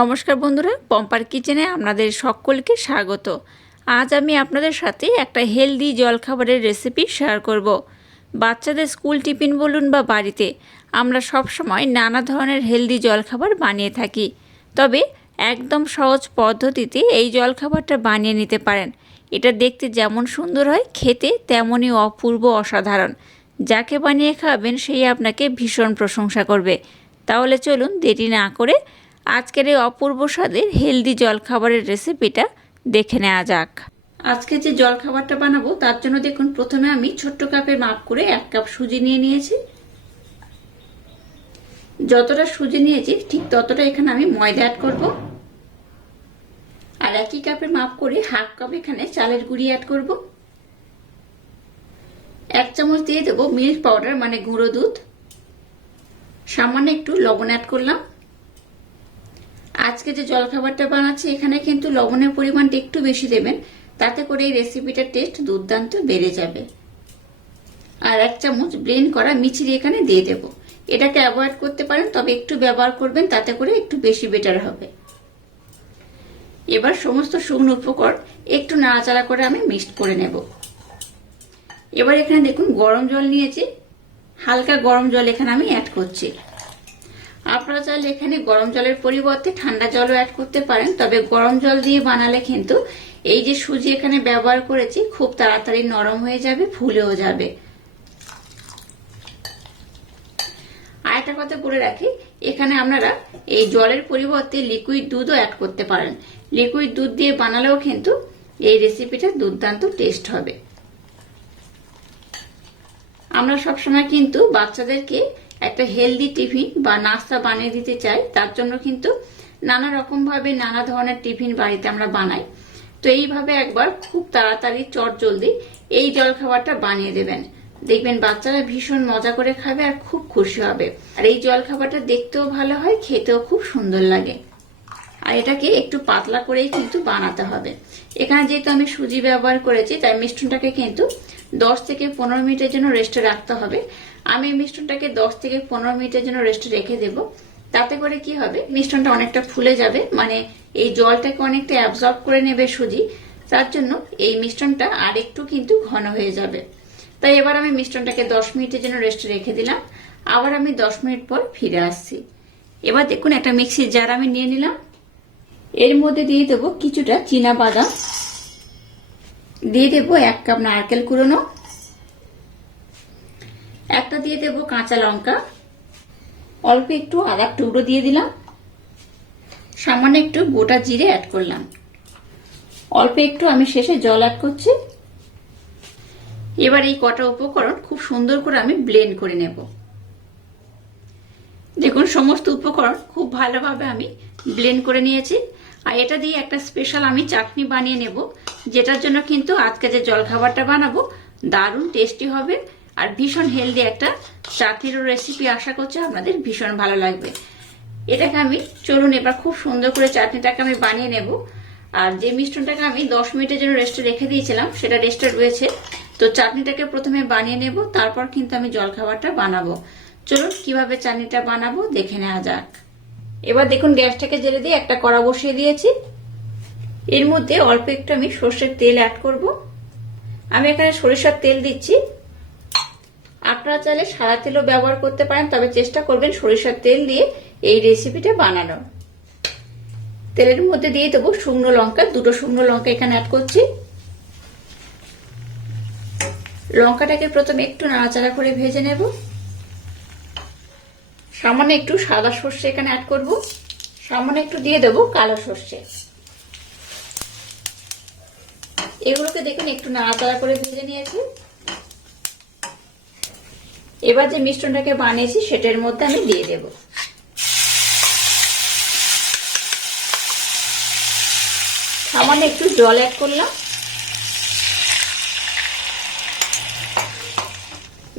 নমস্কার বন্ধুরা, পম্পার কিচেনে আপনাদের সকলকে স্বাগত। আজ আমি আপনাদের সাথে একটা হেলদি জলখাবারের রেসিপি শেয়ার করব। বাচ্চাদের স্কুল টিফিন বলুন বা বাড়িতে আমরা সব সময় নানা ধরনের হেলদি জলখাবার বানিয়ে থাকি, তবে একদম সহজ পদ্ধতিতে এই জলখাবারটা বানিয়ে নিতে পারেন। এটা দেখতে যেমন সুন্দর হয়, খেতে তেমনই অপূর্ব অসাধারণ। যাকে বানিয়ে খাওয়াবেন সেই আপনাকে ভীষণ প্রশংসা করবে। তাহলে চলুন দেরি না করে আজকের এই অপূর্ব স্বাদের হেলদি জলখাবারের রেসিপিটা দেখে নেওয়া যাক। আজকে যে জলখাবারটা বানাবো তার জন্য দেখুন, প্রথমে আমি ছোট্ট কাপের মাপ করে 1 কাপ সুজি নিয়ে নিয়েছি। যতটা সুজি নিয়েছি ঠিক ততটা এখানে আমি ময়দা অ্যাড করব, আর একই কাপের মাপ করে 1/2 কাপ এখানে চালের গুঁড়ি অ্যাড করব। 1 চামচ দিয়ে দেবো মিল্ক পাউডার মানে গুঁড়ো দুধ। সামান্য একটু লবণ অ্যাড করলাম। আজকে যে জলখাবারটা বানাচ্ছি এখানে কিন্তু লবণের পরিমাণটা একটু বেশি দেবেন, তাতে করে এই রেসিপিটার টেস্ট দুর্দান্ত বেড়ে যাবে। আর 1 চামচ ব্লেন্ড করা মিছরি এখানে দিয়ে দেব। এটাকে অ্যাভয়েড করতে পারেন, তবে একটু ব্যবহার করবেন, তাতে করে একটু বেশি বেটার হবে। এবার সমস্ত শুকনো উপকরণ একটু নাড়াচাড়া করে আমি মিক্সড করে নেব। এবার এখানে দেখুন গরম জল নিয়েছি, হালকা গরম জল এখানে আমি অ্যাড করছি। আপনারা চাইলে এখানে গরম জলের পরিবর্তে ঠান্ডা জলও অ্যাড করতে পারেন, তবে গরম জল দিয়ে বানালে কিন্তু এই যে সুজি এখানে ব্যবহার করেছি খুব তাড়াতাড়ি নরম হয়ে যাবে, ফুলেও যাবে। আর একটা কথা বলে রাখি, এখানে আপনারা এই জলের পরিবর্তে লিকুইড দুধও অ্যাড করতে পারেন। লিকুইড দুধ দিয়ে বানালেও কিন্তু এই রেসিপিটা দুর্দান্ত টেস্ট হবে। আমরা সবসময় কিন্তু বাচ্চাদেরকে একটা হেলদি টিফিন বা নাস্তা বানিয়ে দিতে চাই, তার জন্য কিন্তু নানা রকম ভাবে নানা ধরনের টিফিন বাড়িতে আমরা বানাই। তো এইভাবে একবার খুব তাড়াতাড়ি চটজলদি এই জলখাবারটা বানিয়ে দেবেন, দেখবেন বাচ্চারা ভীষণ মজা করে খাবে আর খুব খুশি হবে। আর এই জলখাবারটা দেখতেও ভালো হয়, খেতেও খুব সুন্দর লাগে। আর এটাকে একটু পাতলা করেই কিন্তু বানাতে হবে। এখানে যেহেতু আমি সুজি ব্যবহার করেছি তাই মিশ্রণটাকে কিন্তু 10 থেকে 15 মিনিটের জন্য রেস্টে রাখতে হবে। আমি মিশ্রণটাকে 10 থেকে 15 মিনিটের জন্য রেস্টে রেখে দেব। তাতে করে কি হবে, মিশ্রণটা অনেকটা ফুলে যাবে, মানে এই জলটাকে অনেকটা অ্যাবজর্ব করে নেবে সুজি। তার জন্য এই মিশ্রণটা আর একটু কিন্তু ঘন হয়ে যাবে। তাই এবার আমি মিশ্রণটাকে 10 মিনিটের জন্য রেস্টে রেখে দিলাম। আবার আমি 10 মিনিট পর ফিরে আসছি। এবার দেখুন একটা মিক্সির জার আমি নিয়ে নিলাম। এর মধ্যে দিয়ে দেবো কিছুটা চীনা বাদাম, দিয়ে দেবো 1 কাপ নারকেল কুড়োনো, একটা দিয়ে দেবো কাঁচা লঙ্কা, অল্প একটু আদার টুকরো দিয়ে দিলাম, সামান্য একটু গোটা জিরে অ্যাড করলাম, অল্প একটু আমি শেষে জল অ্যাড করছি। এবার এই কটা উপকরণ খুব সুন্দর করে আমি ব্লেন্ড করে নেব। দেখুন সমস্ত উপকরণ খুব ভালোভাবে আমি ব্লেন্ড করে নিয়েছি। আর এটা দিয়ে একটা স্পেশাল আমি চাটনি বানিয়ে নেব, যেটার জন্য কিন্তু আজকে যে জলখাবারটা বানাবো দারুণ টেস্টি হবে। আর ভীষণ হেলদি একটা চাটনির রেসিপি, আশা করছি আপনাদের ভীষণ ভালো লাগবে। এটাকে আমি চলুন এবার খুব সুন্দর করে চাটনিটাকে আমি বানিয়ে নেব। আর যে মিশ্রণটাকে আমি 10 মিনিটের জন্য রেস্টে রেখে দিয়েছিলাম সেটা রেস্টে রয়েছে। তো চাটনিটাকে প্রথমে বানিয়ে নেব, তারপর কিন্তু আমি জলখাবারটা বানাবো। চলুন কিভাবে চাটনিটা বানাবো দেখে নেওয়া যাক। এবার দেখুন গ্যাসটাকে জ্বেলে দিয়ে একটা কড়া বসিয়ে দিয়েছি। এর মধ্যে অল্প একটু আমি সরষের তেল অ্যাড করব। আমি এখানে সরিষার তেল দিচ্ছি। আপনারা চাইলে সাদা তেলও ব্যবহার করতে পারেন, তবে চেষ্টা করবেন সরিষার তেল দিয়ে এই রেসিপিটা বানানো। তেলের মধ্যে দিয়ে দেবো শুকনো লঙ্কা, 2টো শুকনো লঙ্কা এখানে অ্যাড করছি। লঙ্কাটাকে প্রথমে একটু নাড়াচাড়া করে ভেজে নেব। সামান্য একটু সাদা সর্ষে এখানে অ্যাড করব, সামান্য একটু দিয়ে দেবো কালো সর্ষে। এগুলোকে দেখুন একটু নাড়াচাড়া করে ভেজে নিয়েছি। এবার যে মিশ্রণটাকে বানিয়েছি সেটার মধ্যে আমি দিয়ে দেব। সামান্য একটু জল অ্যাড করলাম।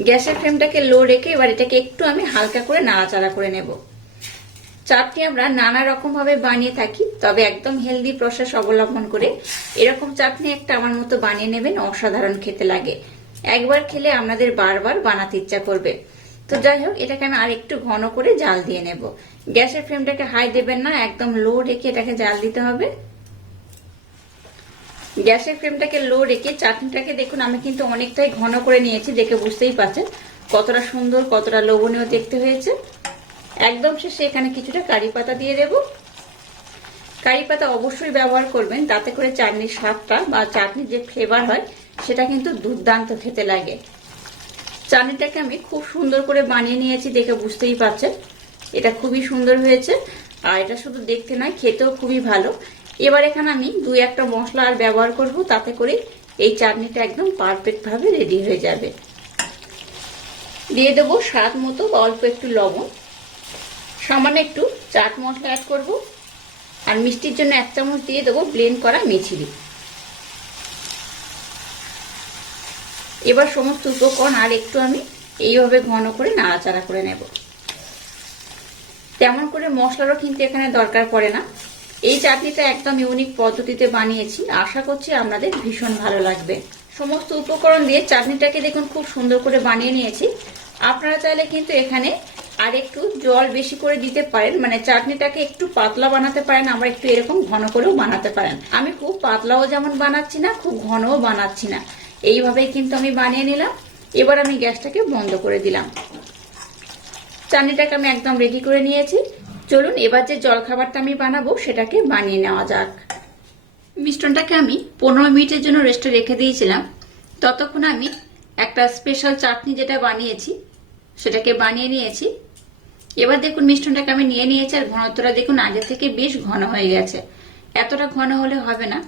গ্যাসের ফ্লেমটাকে লো রেখে এবার এটাকে একটু আমি হালকা করে নাড়াচাড়া করে নেব। চাটনি আমরা নানা রকম ভাবে বানিয়ে থাকি, তবে একদম হেলদি প্রসেস অবলম্বন করে এরকম চাটনি একটা আমার মতো বানিয়ে নেবেন, অসাধারণ খেতে লাগে। একবার খেলে আপনাদের বারবার বানাতে ইচ্ছা করবে। তো যাই হোক, এটাকে আমি আর একটু ঘন করে জাল দিয়ে নেব। গ্যাসের ফ্লেমটাকে হাই দেবেন না, একদম লো রেখে এটাকে জাল দিতে হবে। গ্যাসের ফ্লেমটাকে লো রেখে চাটনিটাকে দেখুন আমি কিন্তু অনেকটাই ঘন করে নিয়েছি, দেখে বুঝতেই পারছেন কতটা সুন্দর কতটা লোভনীয় দেখতে হয়েছে। একদম শেষে এখানে কিছুটা কারি পাতা দিয়ে দেব। কারি পাতা অবশ্যই ব্যবহার করবেন, তাতে করে চাটনির স্বাদটা বা চাটনির যে ফ্লেভার হয় সেটা কিন্তু দুর্দান্ত খেতে লাগে। চাটনিটাকে আমি খুব সুন্দর করে বানিয়ে নিয়েছি, দেখে বুঝতেই পারছেন এটা খুবই সুন্দর হয়েছে। আর এটা শুধু দেখতে নয়, খেতেও খুবই ভালো। এবার এখানে আমি 2-1টা মশলা আর ব্যবহার করব, তাতে করে এই চাটনিটা একদম পারফেক্ট ভাবে রেডি হয়ে যাবে। দিয়ে দেবো স্বাদ মতো অল্প একটু লবণ, সামান্য একটু চাট মশলা অ্যাড করব, আর মিষ্টির জন্য 1 চামচ দিয়ে দেবো ব্লেন্ড করা মিছরি। এবার সমস্ত উপকরণ আর একটু আমি এইভাবে ঘন করে নাড়াচাড়া করে নেব। তেমন করে মশলারও কিন্তু এখানে দরকার পড়ে না। এই চাটনিটা একদম ইউনিক পদ্ধতিতে বানিয়েছি, আশা করছি আপনাদের ভীষণ ভালো লাগবে। সমস্ত উপকরণ দিয়ে চাটনিটাকে দেখুন খুব সুন্দর করে বানিয়ে নিয়েছি। আপনারা চাইলে কিন্তু এখানে আর একটু জল বেশি করে দিতে পারেন, মানে চাটনিটাকে একটু পাতলা বানাতে পারেন, আবার একটু এরকম ঘন করেও বানাতে পারেন। আমি খুব পাতলাও যেমন বানাচ্ছি না, খুব ঘনও বানাচ্ছি না, এইভাবেই কিন্তু আমি বানিয়ে নিলাম। এবার আমি গ্যাসটাকে বন্ধ করে দিলাম। চাটনিটাকে আমি একদম রেডি করে নিয়েছি। চলুন এবার যে জলখাবারটা আমি বানাবো সেটাকে বানিয়ে নেওয়া যাক। মিশ্রণটাকে আমি 15 মিনিটের জন্য রেস্টে রেখে দিয়েছিলাম। ততক্ষণ আমি একটা স্পেশাল চাটনি যেটা বানিয়েছি সেটাকে বানিয়ে নিয়েছি। এবার দেখুন মিশ্রণটাকে আমি নিয়ে নিয়েছি, আর ঘনত্বটা দেখুন আগে থেকে বেশ ঘন হয়ে গেছে। এতটা ঘন হলে হবে না,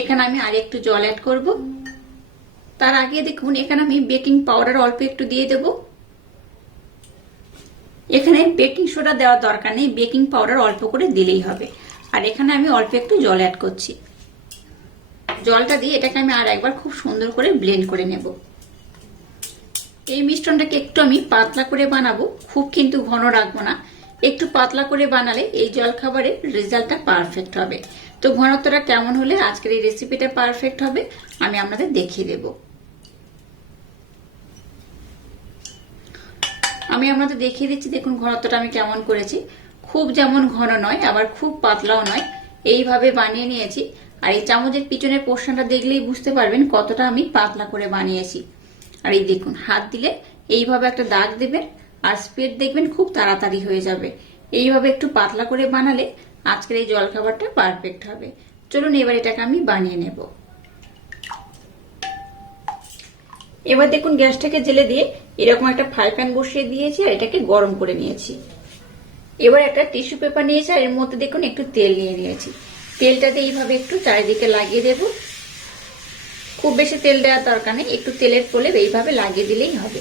এখানে আমি আর একটু জল অ্যাড করব। তার আগে দেখুন এখানে আমি বেকিং পাউডার অল্প একটু দিয়ে দেব। এখানে বেকিং সোডা দেওয়ার দরকার নেই, বেকিং পাউডার অল্প করে দিলেই হবে। আর এখানে আমি অল্প একটু জল অ্যাড করছি। জলটা দিয়ে এটাকে আমি আর একবার খুব সুন্দর করে ব্লেন্ড করে নেব। এই মিশ্রণটাকে একটু আমি পাতলা করে বানাবো, খুব কিন্তু ঘন রাখবো না। একটু পাতলা করে বানালে এই জলখাবারের রেজাল্টটা পারফেক্ট হবে। তো ঘনত্বটা কেমন হলে আজকের এই রেসিপিটা পারফেক্ট হবে আমি আপনাদের দেখিয়ে দেব। আমি আপনাদের দেখিয়ে দিচ্ছি, দেখুন ঘনত্বটা আমি কেমন করেছি। খুব যেমন ঘন নয়, আবার খুব পাতলাও নয়, এইভাবে বানিয়ে নিয়েছি। আর এই চামচের পিছনের পোর্শনটা দেখলেই বুঝতে পারবেন কতটা আমি পাতলা করে বানিয়েছি। আর এই দেখুন হাত দিলে এইভাবে একটা দাগ দেবেন, আর স্পিড দেখবেন খুব তাড়াতাড়ি হয়ে যাবে। এইভাবে একটু পাতলা করে বানালে আজকের এই জলখাবারটা পারফেক্ট হবে। চলুন এবার এটাকে আমি বানিয়ে নেব। এবার দেখুন গ্যাসটাকে জেলে দিয়ে এরকম একটা ফ্রাই প্যান বসিয়ে দিয়েছি, আর এটাকে গরম করে নিয়েছি। এবার একটা টিস্যু পেপার নিয়েছি, আর এর মধ্যে দেখুন একটু তেল নিয়ে নিয়েছি। তেলটা দিয়ে এইভাবে একটু চারিদিকে লাগিয়ে দেব। খুব বেশি তেল দেওয়ার দরকার নেই, একটু তেলের প্রলেপ এইভাবে লাগিয়ে দিলেই হবে।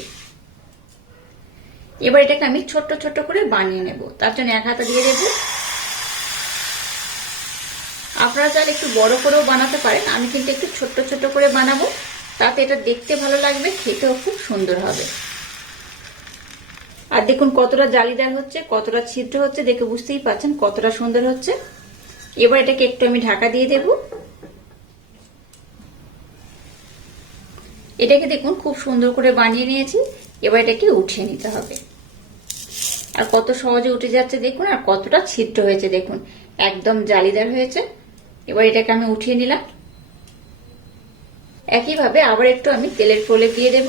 এবার এটাকে আমি ছোট্ট ছোট্ট করে বানিয়ে নেব। তার জন্য 1 হাতা দিয়ে দেব। আপনারা চাইলে একটু বড় করেও বানাতে পারেন, আমি কিন্তু একটু ছোট্ট ছোট্ট করে বানাবো, তাতে এটা দেখতে ভালো লাগবে, খেতেও খুব সুন্দর হবে। আর দেখুন কতটা জালিদার হচ্ছে, কতটা ছিদ্র হচ্ছে, দেখে বুঝতেই পারছেন কতটা সুন্দর হচ্ছে। এবার এটাকে একটু আমি ঢাকা দিয়ে দেব। এটাকে দেখুন খুব সুন্দর করে বানিয়ে নিয়েছি। এবার এটাকে উঠিয়ে নিতে হবে। আর কত সহজে উঠে যাচ্ছে দেখুন, আর কতটা ছিদ্র হয়েছে দেখুন, একদম জালিদার হয়েছে। এবার এটাকে আমি উঠিয়ে নিলাম। একইভাবে আবার একটু আমি তেলের প্রলেপ দিয়ে দেব।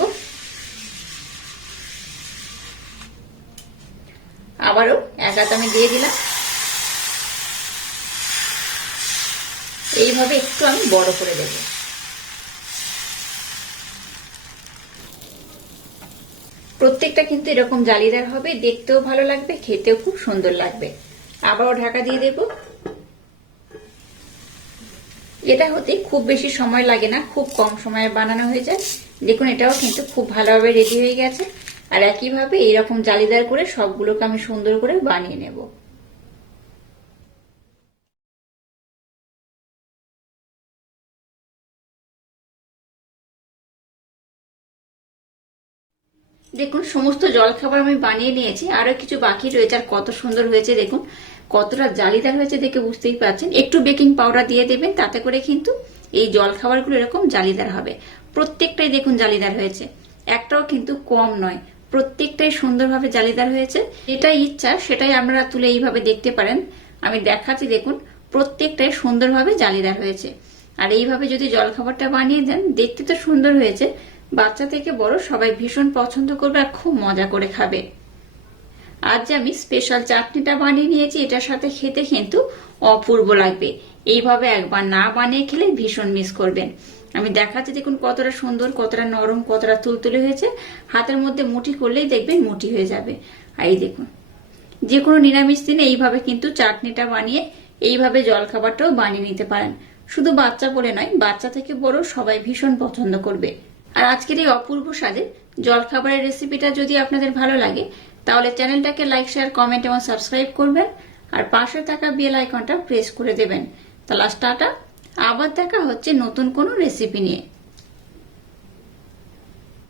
আবারও 1 হাতা আমি দিয়ে দিলাম। এইভাবে একটু আমি বড় করে দেব। প্রত্যেকটা কিন্তু এরকম জালিদার হবে, দেখতেও ভালো লাগবে, খেতেও খুব সুন্দর লাগবে। আবারও ঢাকা দিয়ে দেব। এটা হতে খুব বেশি সময় লাগে না, খুব কম সময়ে বানানো হয়ে যায়। দেখুন এটাও কিন্তু খুব ভালোভাবে রেডি হয়ে গেছে। আর একইভাবে এইরকম জালিদার করে সবগুলোকে আমি সুন্দর করে বানিয়ে নেব। দেখুন সমস্ত জলখাবার আমি বানিয়ে নিয়েছি, আরো কিছু বাকি রয়েছে। আর কত সুন্দর হয়েছে দেখুন, কতটা জালিদার হয়েছে দেখে বুঝতেই পারছেন। একটু বেকিং পাউডার দিয়ে দেবেন, তাতে করে কিন্তু এই জলখাবারগুলো এরকম জালিদার হবে। প্রত্যেকটাই দেখুন জালিদার হয়েছে, একটাও কিন্তু কম নয়, প্রত্যেকটাই সুন্দরভাবে জালিদার হয়েছে। যেটাই ইচ্ছা সেটাই আপনারা তুলে এইভাবে দেখতে পারেন। আমি দেখাচ্ছি, দেখুন প্রত্যেকটাই সুন্দরভাবে জালিদার হয়েছে। আর এইভাবে যদি জলখাবারটা বানিয়ে দেন, দেখতে তো সুন্দর হয়েছে, বাচ্চা থেকে বড় সবাই ভীষণ পছন্দ করবে আর খুব মজা করে খাবে। আজ যে আমি স্পেশাল চাটনিটা বানিয়ে নিয়েছি, এটার সাথে খেতে কিন্তু অপূর্ব লাগবে। এইভাবে একবার না বানিয়ে খেলে ভীষণ মিস করবেন। আমি দেখাচ্ছি, দেখুন কতটা সুন্দর, কতটা নরম, কতটা তুলতুলে হয়েছে। হাতের মধ্যে মুঠি করলেই দেখবেন মুঠি হয়ে যাবে। আর এই দেখুন, যে কোনো নিরামিষ দিনে এইভাবে কিন্তু চাটনিটা বানিয়ে এইভাবে জলখাবারটাও বানিয়ে নিতে পারেন। শুধু বাচ্চা বলে নয়, বাচ্চা থেকে বড় সবাই ভীষণ পছন্দ করবে। আর আজকের এই অপূর্ব স্বাদের জলখাবারের রেসিপিটা যদি আপনাদের ভালো লাগে, তাহলে চ্যানেলটাকে লাইক, শেয়ার, কমেন্ট এবং সাবস্ক্রাইব করবেন। আর পাশে থাকা বেল আইকনটা প্রেস করে দেবেন। তাহলে টাটা, আবার দেখা হচ্ছে নতুন কোনো রেসিপি নিয়ে।